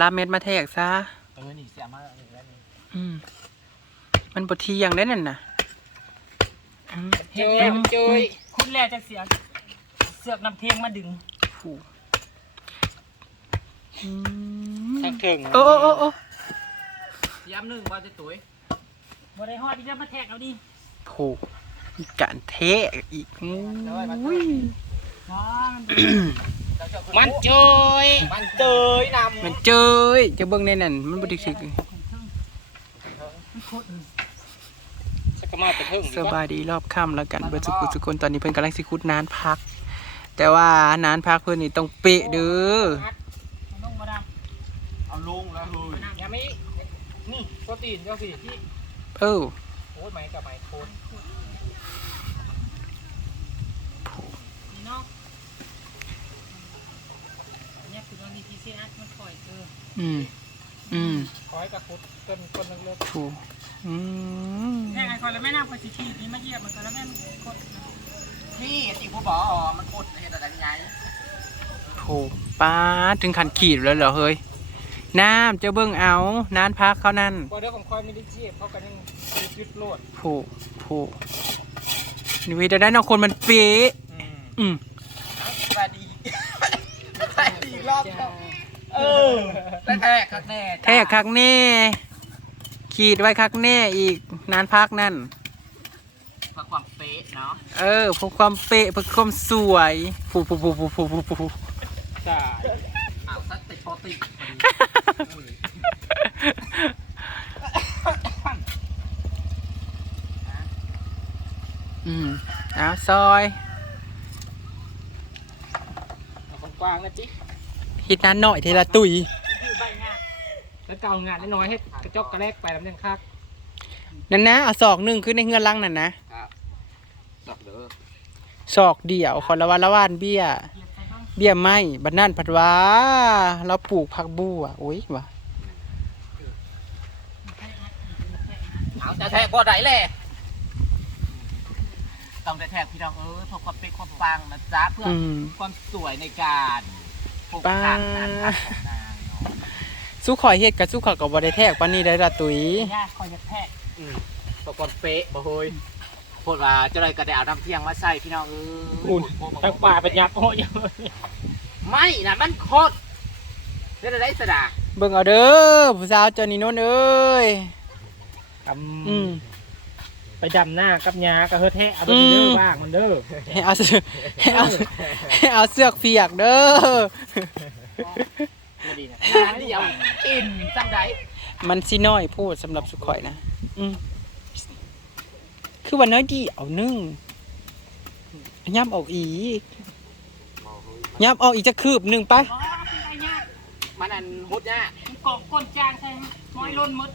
ลาเม็ดมาแทกซะเออนี่เสียมาอีกแล้วนี่อืมมันบททีอย่างได้นั่นน่ะอืมเฮ็ดแล้วจุยคุณแล้วจะเสียเสือกนำเทียงมาดึงผูอืมทักถึงโอ้โอ้โอ้โอ้ย้ำหนึ่งว่าจะตุ้ยบ่ได้ฮอดที่จะมาแทกเอาดิผูมีการเทะอีกอุ้ยอ๋อมัน มันจุยมันเจยนำมันเจยจะเบิ่งในนั่นมันบ่ได้ถึกมันโคตรสักมาไปถึงสบายดีรอบค่ำแล้วกันเบิดสุกุสุคนตอนนี้เพิ่นกำลังสิคุดนานพัก แต่ว่านานพักเพิ่นนี่ต้องเป๊ะเด้อมันลงมาดังเอาลงแล้วเฮ้ยยังไม่นี่โปรตีนเจ้าสิที่เออโอ้ยไม้กับไม้โคนนี่เนาะ อันนี้คือว่ามี PCS มันปล่อยเอออืม อืมคอยกับคุดเกินคนนึงเลยถูกอืมแทกไอ้คนละแม่น้ำคนสิทีนี่มาเหยียบมันคนละแม่โคตรนี่จริงผู้บอกอ๋อมันกดเห็นอะไรไงโถป้าดถึงขันขีดแล้วเหรอเฮ้ยน้ำเจ้าเบิ่งเอานานพักเขานั่นพอเดี๋ยวของคอยไม่ได้เจี๊ยบเขากันยังยึดโลดโผโผนี่เวิจะได้นอกคนมันเป๊ะอืม อืม สวัสดีสวัสดี รอบแล้วเออแต่แท้คักแน่แท้คักแน่ ขีดไว้คักแน่อีกนานพักนั่นเพื่อความเป๊ะเนาะ เออเพื่อความเป๊ะเพื่อความสวยผูผูผูผูผูผูผูใช่อ้าวสักติดโปรตีนอืมเอาซอยเอากว้างๆนะจิ ฮิตนานหน่อยเทละตุยอยู่ใบงาแล้วเก่างานน้อยๆให้กระจกกระแลกไปแล้วมันยังคักนั่นนะเอาศอกหนึ่งขึ้นในเฮือนลังนั่นนะครับสับเด้อศอกเดี่ยวคนละวันละวานเบี้ยเหยียบใส่บ้างเบี้ยไม้บัดนั่นผัดว่าเราปลูกผักบัวโอ้ยว่ะเอาจะแทกบ่ได้แหละต้องได้แทกพี่น้องเออเพื่อความเป็นความปังนะจ๊ะเพื่ออืมความสวยในการ ปลูกผักนั้นผักของนางเนาะสู้ข่อยเฮ็ดกับสู้ข่อยกับบริแทกปานนี้ได้ละตุยยากคอยจะแทกอืมเพื่อความเป๊ะบ่เฮ้ยพูดว่าเจะเลยก็ได้เอาน้ำเที่ยงมาใส่พี่น้องเออทั้งป่าเป็นยับโอ้ยไม่นะมันโคตรเรื่องอะไรสดาเบิ่งเอาเด้อผู้สาวเจานี่โน่นเอ้ยทอืมำ ไปดำหน้ากับยากับเฮอแทะเอาไปอืมเด้อบ้างมันเด้อให้เอาเสื้อให้เอาให้เอาเสือกเปียกเด้อไม่ดีนะเดียวกินจังไดมันสิน้อยโพูดสำหรับสุข่อยนะอืมคือวันน้อยดีเอานึ่งย่ำออกอีกย่ำออกอีกจะคืบหนึ่งปะอ๋อเป็นไรยากมันอันฮุดเนี่ยมันกองก้นจางใช่ไหมม้อยล้นหมด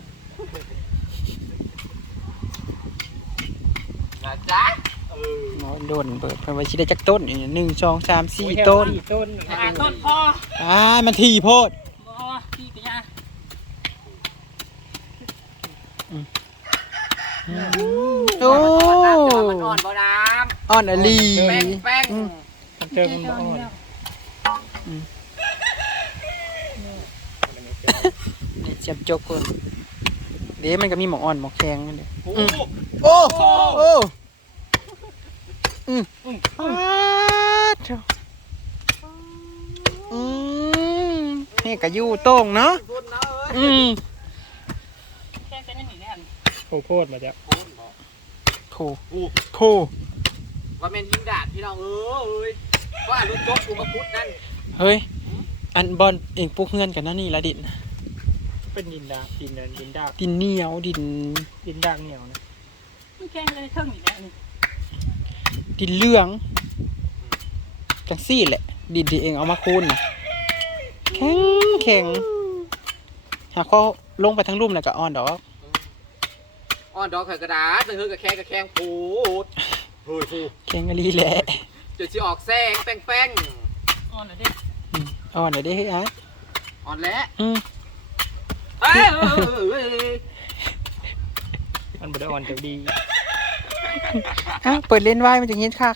นะจ๊ะเออน้อยโดนเบิดเป็นไว้ชิได้จักต้นอีกหนึ่งสองสามสี่ต้นต้นอ่าต้นพ่ออ่ามันทีโพดอ๋อพี่กะยาโอ้มันอ่อนบ่น้อ่อนอลีำแป้งแป้งอืมเจอมันอ่อนเนี่ยเจ็บจกคน เดี๋ยวมันก็มีหมอกอ่อนหมอกแข็งนั่นเด้โอ้โหโอ้โอ้อืมอ้าวเจ้าอืมนี่ก็อยู่โต้งเนาะสุดนะเอ้ยอืมแค่จะไม่หนีแน่นโคโพดมาจ้ะโถโอ้โถว่าแม่นยิงดาดพี่น้องเอ้ยว่ารถจกกูมาพุดนั่นเฮ้ยอันบอลเองปลูกเงื่อนกันนะนี่ละดิน เป็นดินดาดินเนินดินดาดินเหนียวดินดินด่างเหนียวนะมันแค่เลยเท่านี้แน่นี่ดินเหลือง จังซี่แหละ ดินที่เองเอามาคูนน่ะแข็งแข็งหากเขาลงไปทั้งรุ่มแล้วก็อ่อนดอกอ่อนดอกไข่กระดาษจะฮือกับแข้งกับแข้งปูดเฮ้ยฟูแข็งอลีแหละจะสิออกแซงแป้งแป้งอ่อนเลยดิอืมอ่อนเลยเด้เฮ้ยอะอ่อนแล้วอืม มันบ่ได้อ่อนจากดีอะเปิดเล่นไว้มันจะเห็นคัก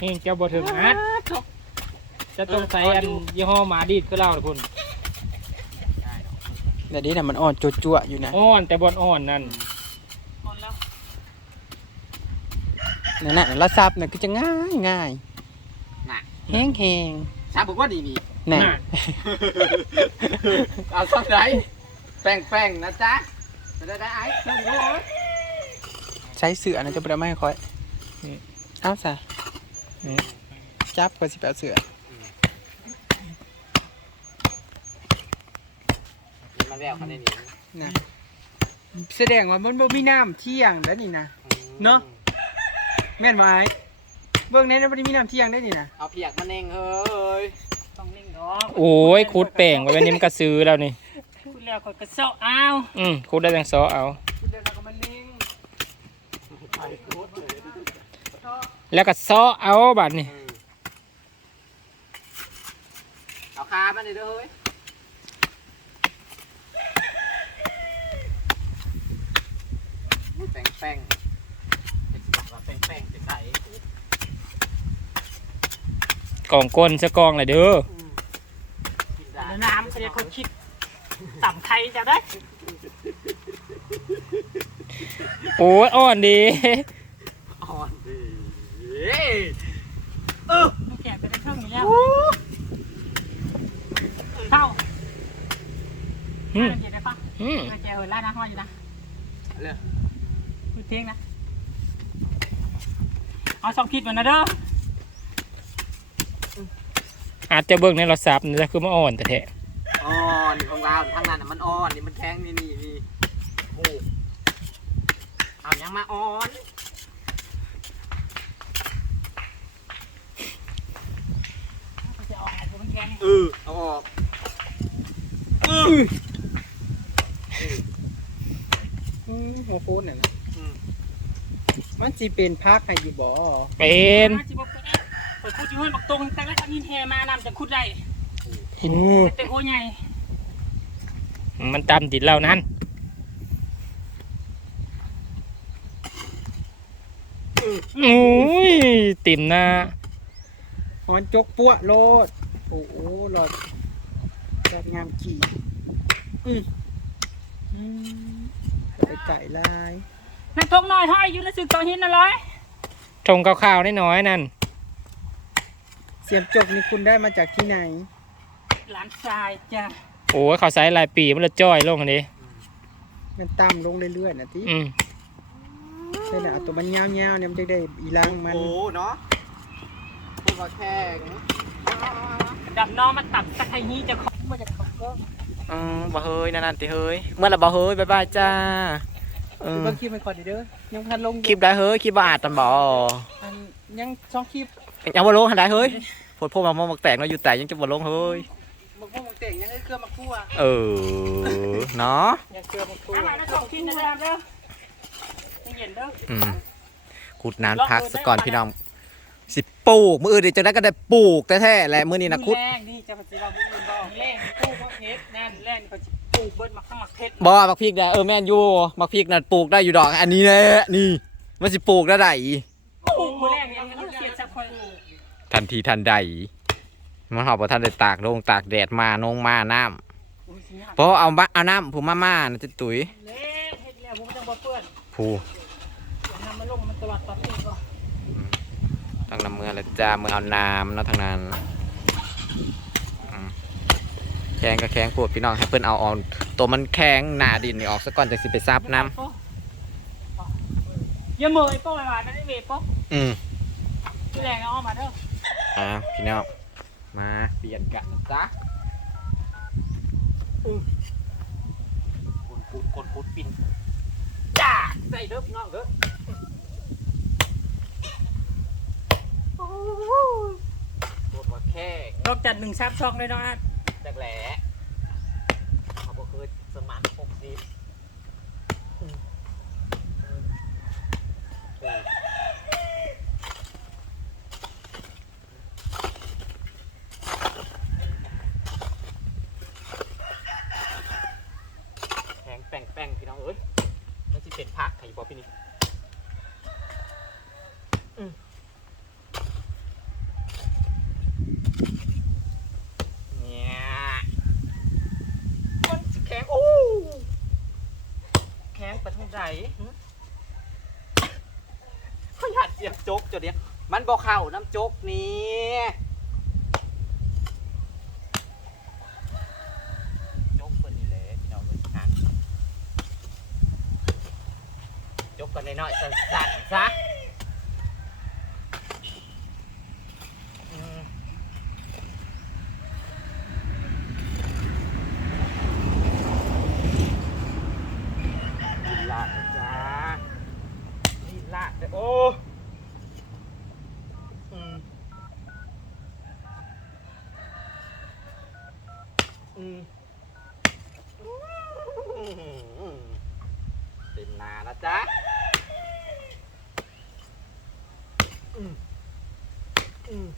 เฮงเจ้าบ่ถึงอัดจะต้องใส่อันยี่ห้อหมาดีดคือเราทุกคนแต่นี้น่ะมันอ่อนจั่วๆอยู่นะอ่อนแต่บอลอ่อนนั่นหมดแล้วนั่นน่ะแล้วซับน่ะก็จะง่ายง่ายน่ะแห้งแห้งชาบอกว่าดีนี่ๆน่ะน่ะเอาสักไหน แป้งแป้งนะจ๊ะจะได้ได้ไอ้เครื่องรู้ไหมใช้เสือนะจะบ่ได้ไม่ค่อยเอ้าซะจับก็สิไปเอาเสือมันแววเขาในนี้นะแสดงว่ามันบ่มีน้ำเที่ยงแล้วนี่นะเนาะแม่นไหมเบื้องนี้นะบ่ได้มีน้ำเที่ยงได้นี่นะเอาเพียกมันเองเฮ้ยต้องเล่งดอกโอ้ยคูดแป้งไว้วันนี้มันก็ซื้อแล้วนี่พูด แล้วก็กระเซาะอ้าวอืมคูดได้จังซอเอาเดี๋ยวเราก็มาลิงแล้วก็ซอเอาบัดนี่เอาคามันเลยเด้อเฮ้ยแป้งแป้งเด็กสิบอกว่าแป้งแป้งจะใส่กล่องก้นซะกล่องเลยเด้อกินได้ แล้วน้ำเขาจะเขาคิด ต่ำไทยจะได้โอ้ยอ่อนดีอ่อนดีเฮ้ยไม่แก่ไปได้เครื่องนี้แล้วเท่าอืมเดี๋ยวได้ปะอืมไม่แก่เหินล่านะห้อยอยู่นะเลยพูดเพลงนะเอาสองขีดมานะเด้ออาจจะเบิ่งในโทรศัพท์นี่จะคือมันอ่อนแต่แท้ อ่อนของเราทางนั้นน่ะมันอ่อนนี่มันแข็งนี่นี่นี่โอ้เอายังมาอ่อนจะออกมาเป็นแกงเออเอาออกอืมหัวโฟนน่ะนะอืมมันสิเป็นพักให้อยู่บ่เป็นจิบเป็นเปิดพูดจิ้มบักตรงแต่ละนินเทมานำจะคุดได้โอ้ แต่โอ้ใหญ่ มันตามติดเรานั้นโอ้ยติ่มหน้าหอนจกปั้วโลด โอ้โหหลอดแบบงามขี่อืมอืมไปไก่ลายนักทงน้อยห้อยอยู่ในสึกต่อหินน่ะร้อยชงข้าวๆน้อยๆนั่น เสียมจกนี่คุณได้มาจากที่ไหน หลานชายจ้ะ โอ้ยเขาใส่หลายปีมันละจ้อยลงอันนี้มันตามลงเรื่อยๆนะที่อืมใช่นะเอาตัวมันยาวๆเนี่ยมันจะได้อีลังมันโอ้เนาะพูดว่าแข็งดับน้องมาตับตะไคร้นี้จะของมาจากของก็อืมบ่เฮ้ยนั่นๆติเฮ้ยเมื่อไหร่บ่เฮ้ยบ๊ายบายจ้าเออเบิ่งคลิปไปก่อนเด้อยังพันลงอยู่คลิปได้เฮ้ยคลิปบ่อาจตันบ่อันยังช่องคลิปยังบ่ลงหันได้เฮ้ยโพดพวกมามองมักแตกเนาะอยู่แต่ยังจะบ่ลงเฮ้ย บักม่วง บักเต่งยังให้เครื่องมาคั่วเออ เนาะยังเครื่องมาคั่วอาหารสองชิ้นนะเด้อเด้อเย็นเด้ออืมขุดน้ำพักซะก่อนพี่น้อง สิปลูก มื้ออื่นเดี๋ยวจะได้ก็ได้ปลูกแท้ๆแหละมื้อนี้นะคุดแรงนี่จะปฏิบัติบุญบ่แรงกู้มะเพชรนั่นแรงก็จะปลูกเบิ้ลมาข้างหมักเพชรบ่บักพริกได้เออแม่นอยู่บักพริกน่ะปลูกได้อยู่ดอก อันนี้แหละนี่มันสิปลูกได้ไดปลูกมือแรงยังไม่เสียสักคนทันทีทันใด มันหอบบ่ทันได้ตากลงตากแดดมานงมาน้ำเพราะเอามาเอาน้ำผู้มาม่าน่ะจะตุ๋ยเละเฮ็ดแล้วผมจังบ่เปื้อนผู้นำมาลงมันตวัดตอนนี้ก็ต้องนำมือแล้วจ้ามือเอาน้ำเนาะทางนั้นอืมแข็งก็แข็งปวดพี่น้องให้เพิ่นเอาออกตัวมันแข็งหนาดินนี่ออกซะก่อนจังสิไปซับน้อย่าเมยโป้ยว่านั่นได้เวโป้ำอืมแรงเอามาเด้ออ่าพี่น้อง มาเปลี่ยนกันนะจ๊ะอืมกดกดกดกดปินจ้าใส่เด้อพี่น้องเด้อโอ้โหกดว่าแค่นอกจากหนึ่งซับช่องเลยเนาะอะจากแหล่เขาบอกคือสมานหกสิบ ทีนี่ยมันแข็งโอ้แข็งไปทางไหนขยัดเสียบจกจุดเดียวมันบ่เข่าน้ำจกนี่ นน้อยๆสั้นๆซะอืมลีลาดนะจ้าลีลาดเลยโอ้อืมอืมอืมเต็มหนานะจ๊ะ อืมอืม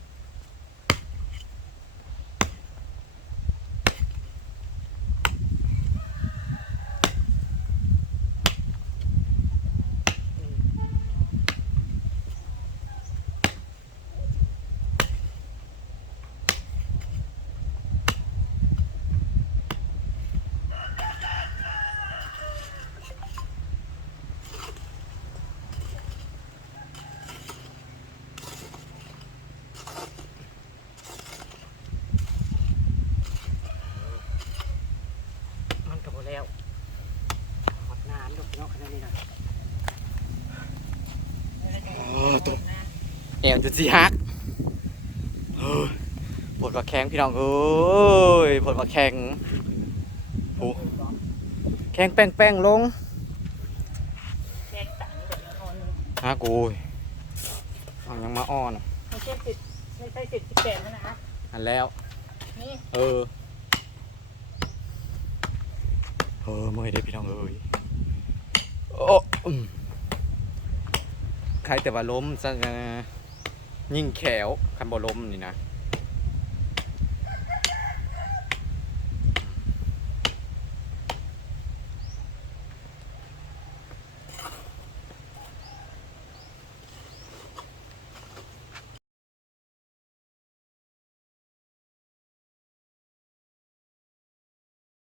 มันกระโแล้วหอดน้ำดอกพี่น้องขนาดนี้นะ เอวจุดสี่ฮักเฮ้ยปวดว่าแข้งพี่น้องเอ้ยปวดว่าแข้งโอ้แข้งแป้งแป้งๆลงแกงตังแบบนี้อ่อนฮะกูยเอายังมาอ่อนไม่ใช่สิบไม่ใช่สิบสิบแปดแล้วนะอันแล้วนี่เออเออเมื่อยได้พี่น้องเอ้ยโอ้อืมใครแต่ว่าล้มซะนะ ยิ่งแขวคันบลล้มนี่นะ